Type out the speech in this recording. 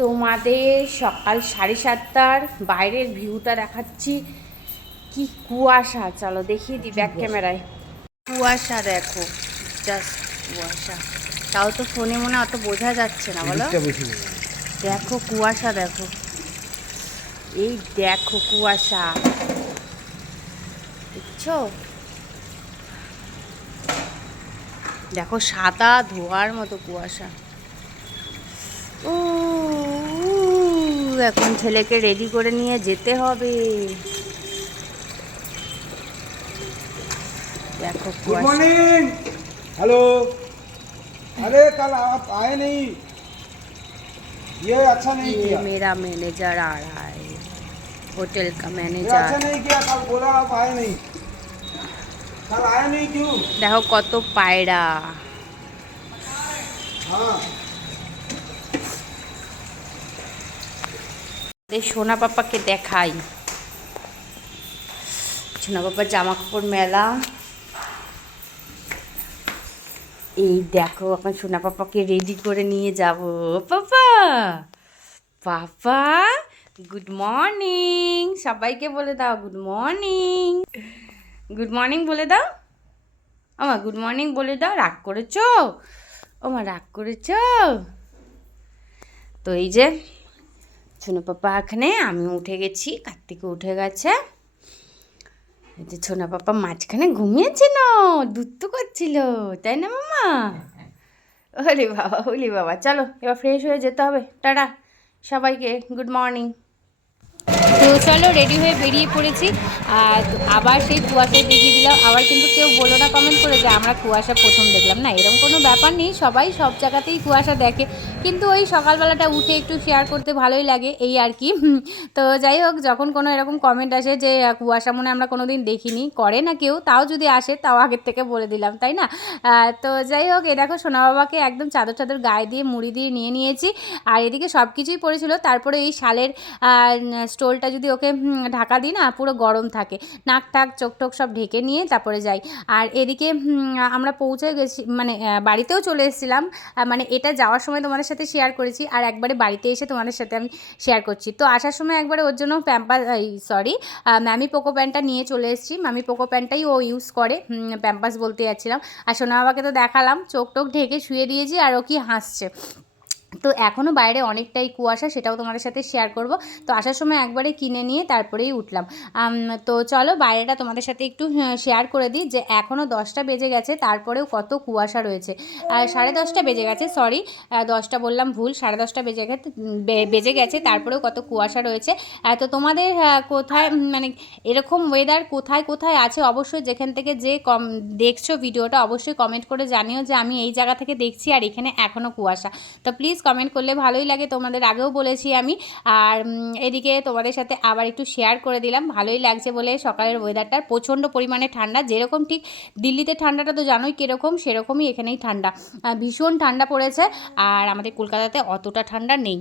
তোমাদের সকাল 7:30টার বাইরের ভিউটা দেখাচ্ছি। কি কুয়াশা, চলো দেখিয়ে দিই ব্যাক ক্যামেরায়। কুয়াশা দেখো, জাস্ট কুয়াশা। তাও তো ফোনে মনে অত বোঝা যাচ্ছে না, বলো। দেখো কুয়াশা, দেখো এই দেখো কুয়াশা, দেখছো? দেখো সাদা ধোয়ার মতো কুয়াশা। ও এখন ছেলেকে রেডি করে নিয়ে যেতে হবে। देखो गुड मॉर्निंग। हेलो। अरे कल आप आए नहीं, ये अच्छा नहीं ये किया। मेरा मैनेजर आ रहा है, होटल का ये मैनेजर। अच्छा नहीं किया, कल बोला आप आए नहीं, कल आए नहीं क्यों? देखो कत पायरा। हाँ সোনা পাপাকে দেখাই, সোনা পাপার জামা কাপড় মেলা। এই দেখো এখন সোনা পাপাকে রেডি করে নিয়ে যাব। পাপা, পাপা গুড মর্নিং, সবাইকে বলে দাও গুড মর্নিং। গুড মর্নিং বলে দাও। আমার গুড মর্নিং বলে দাও। রাগ করেছো? ওমা রাগ করেছো? তো এই যে সোনা পাপা এখানে, আমি উঠে গেছি, কার্তিকও উঠে গেছে। এই যে সোনা পাপা মাঝখানে ঘুমিয়েছিল, দুধ করছিল, তাই না মামা? ওরে বাবা, ওলি বাবা, চলো এবার ফ্রেশ হয়ে যেতে হবে। টাটা সবাইকে, গুড মর্নিং। তো চলো রেডি হয়ে বেরিয়ে পড়েছি। আর আবার সেই কুয়াশায় দেখিয়ে দিলাম। আবার কিন্তু কেউ বলো না কমেন্ট করে যে আমরা কুয়াশা প্রথম দেখলাম, না এরকম কোনো ব্যাপার নেই, সবাই সব জায়গাতেই কুয়াশা দেখে, কিন্তু ওই সকালবেলাটা উঠে একটু শেয়ার করতে ভালোই লাগে, এই আর কি। তো যাই হোক, যখন কোনো এরকম কমেন্ট আসে যে কুয়াশা মনে আমরা কোনো দিন দেখিনি, করে না কেউ, তাও যদি আসে তাও আগের থেকে বলে দিলাম, তাই না? তো যাই হোক, এ দেখো সোনা বাবাকে একদম চাদর চাদর গায়ে দিয়ে মুড়ি দিয়ে নিয়ে নিয়েছি। আর এদিকে সব কিছুই পড়েছিল, তারপরে এই শালের স্টোলটা যদি ওকে ঢাকা দিই না, পুরো গরম থাকে, নাক টাক চোখ টোক সব ঢেকে নিয়ে তারপরে যাই। আর এদিকে আমরা পৌঁছে গেছি, মানে বাড়িতেও চলে এসেছিলাম। মানে এটা যাওয়ার সময় তোমাদের সাথে শেয়ার করেছি, আর একবারে বাড়িতে এসে তোমাদের সাথে আমি শেয়ার করছি। তো আসার সময় একবারে ওর জন্য ম্যামি পোকো প্যান্টটা নিয়ে চলে এসেছি। ম্যামি পোকো প্যান্টটাই ও ইউজ করে, প্যাম্পাস বলতে যাচ্ছিলাম। আর সোনা বাবাকে তো দেখালাম, চোখ টোক ঢেকে শুয়ে দিয়েছি, আর ও কি হাসছে। তো এখনও বাইরে অনেকটাই কুয়াশা, সেটাও তোমাদের সাথে শেয়ার করব। তো আসার সময় একবারে কিনে নিয়ে তারপরেই উঠলাম। তো চলো বাইরেটা তোমাদের সাথে একটু শেয়ার করে দিই, যে এখনও 10টা বেজে গেছে, তারপরেও কত কুয়াশা রয়েছে। 10:30 বেজে গেছে, সরি 10টা বললাম ভুল, 10:30 বেজে গেছে, তারপরেও কত কুয়াশা রয়েছে। তো তোমাদের কোথায় মানে এরকম ওয়েদার কোথায় কোথায় আছে, অবশ্যই যেখান থেকে যে দেখছো ভিডিওটা অবশ্যই কমেন্ট করে জানিও যে আমি এই জায়গা থেকে দেখছি আর এখানে এখনও কুয়াশা। তো প্লিজ কমেন্ট করলে ভালোই লাগে, তোমাদের আগেও বলেছি আমি। আর এদিকে তোমাদের সাথে আবার একটু শেয়ার করে দিলাম, ভালোই লাগছে বলে। সকালের ওয়েদারটার প্রচণ্ড পরিমাণে ঠান্ডা, যেরকম ঠিক দিল্লিতে ঠান্ডাটা তো জানোই কীরকম, সেরকমই এখানেই ঠান্ডা, ভীষণ ঠান্ডা পড়েছে। আর আমাদের কলকাতাতে অতটা ঠান্ডা নেই।